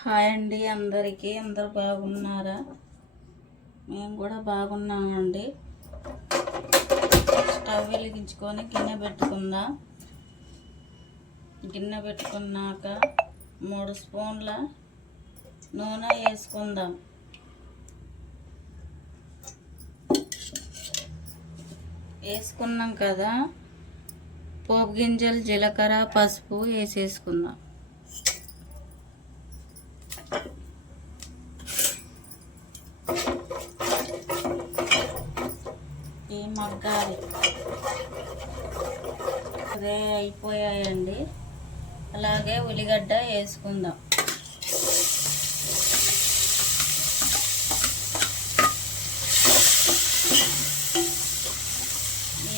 Hi అండి అందరికీ. అందరు బాగున్నారా? మేము కూడా బాగున్నామండి. స్టవ్ వెలిగించుకొని గిన్నె పెట్టుకుందాం? గిన్నె పెట్టుకున్నాక మూడు స్పూన్ల నూనె వేసుకుందాం. వేసుకున్నాం కదా. పోపు గింజలు జీలకర్ర పసుపు వేసేసుకుందాం. మగ్గాలి అదే అయిపోయాయండి. అలాగే ఉల్లిగడ్డ వేసుకుందాం.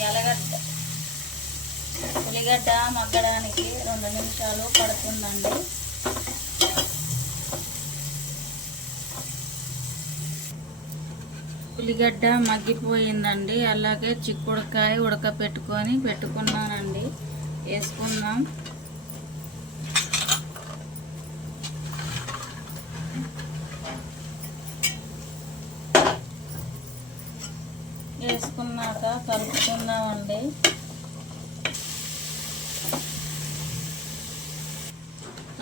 ఎలగడ్డ ఉల్లిగడ్డ మగ్గడానికి రెండు నిమిషాలు పడుతుందండి. ఉల్లిగడ్డ మగ్గిపోయిందండి. అలాగే చిక్కుడుకాయ ఉడకపెట్టుకొని పెట్టుకున్నానండి. వేసుకుందాం. వేసుకున్నాక కలుపుకుందామండి.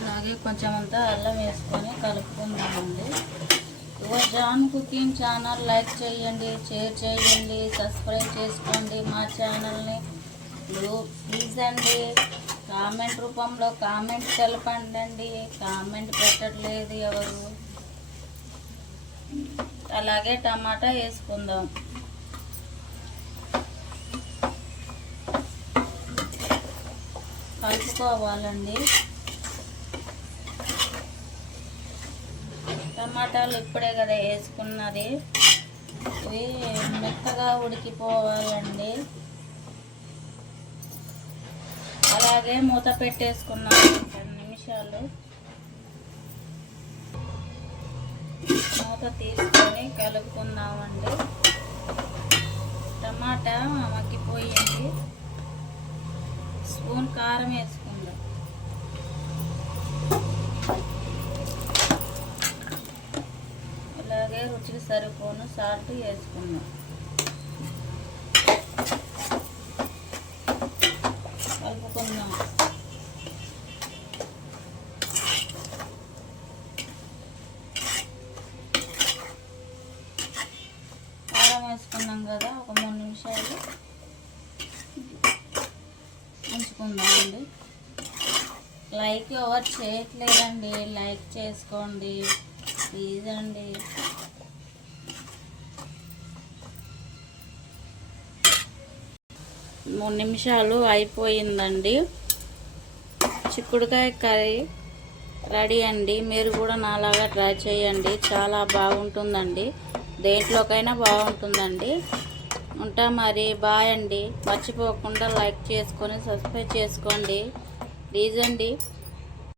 అలాగే కొంచెం అంతా అల్లం వేసుకొని కలుపుకుందాం. జాన్ కుకింగ్ ఛానల్ లైక్ చేయండి షేర్ చేయండి సబ్స్క్రైబ్ చేసుకోండి మా ఛానల్ని. ప్లీజ్ అండి కామెంట్ రూపంలో కామెంట్ తెలపండి అండి కామెంట్ పెట్టట్లేదు ఎవరు. అలాగే టమాటా వేసుకుందాం. కలుపుకోవాలండి. టమాటాలు ఇప్పుడే కదా వేసుకున్నది. ఇవి మెత్తగా ఉడికిపోవాలండి. అలాగే మూత పెట్టేసుకున్నాను పది నిమిషాలు. మూత తీసుకొని కలుపుకుందామండి. టమాటా మగ్గిపోయింది. స్పూన్ కారం వేసుకున్నాం అలాగే రుచికి సరిపోను సాల్ట్ వేసుకుందాం కలుపుకుందాం. కారం వేసుకున్నాం కదా ఒక మూడు నిమిషాలు ఉంచుకుందామండి. లైక్ ఎవరు చేయట్లేదండి లైక్ చేసుకోండి ప్లీజ్ అండి. మూడు నిమిషాలు అయిపోయిందండి. చిక్కుడుకాయ కర్రీ రెడీ అండి. మీరు కూడా నాలాగా ట్రై చేయండి. చాలా బాగుంటుందండి. దేంట్లోకైనా బాగుంటుందండి. ఉంటా మరి. బాయ్ అండి. మర్చిపోకుండా లైక్ చేసుకొని సబ్స్క్రైబ్ చేసుకోండి. ప్లీజ్ అండి.